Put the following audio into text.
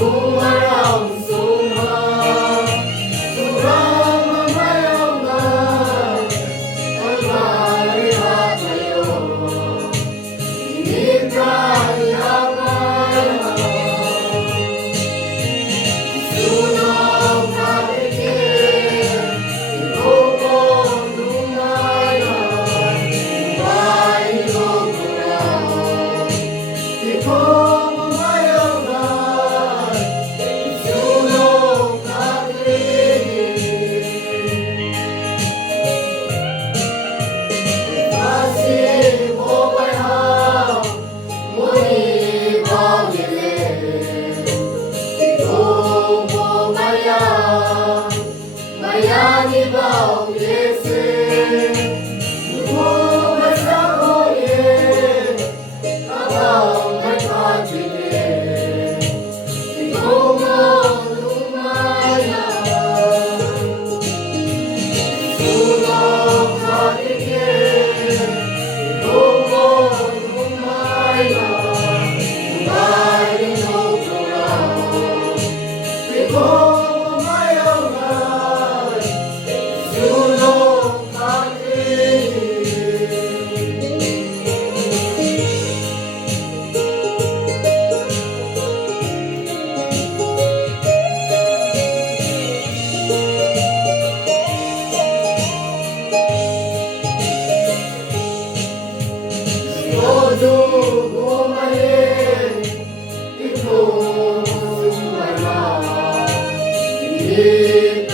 walang suma, surang mamayaman, ang mariha kayo, hindi kayaman. Sunog matikit, ibukong lumayan, mahinog ulan, ikong mamayaman, sunog matikit. Masih mo bayang, muli bawilin, ikong mamayang, mayani bawilin, lumay sa kuyin, habang may pagbilin, ikong lumayan. Sunog matikit, ikong lumayan, mahinog ulan, ikong mamayaman, sunog matikit. Sunog umahin, ikong sumala, hindi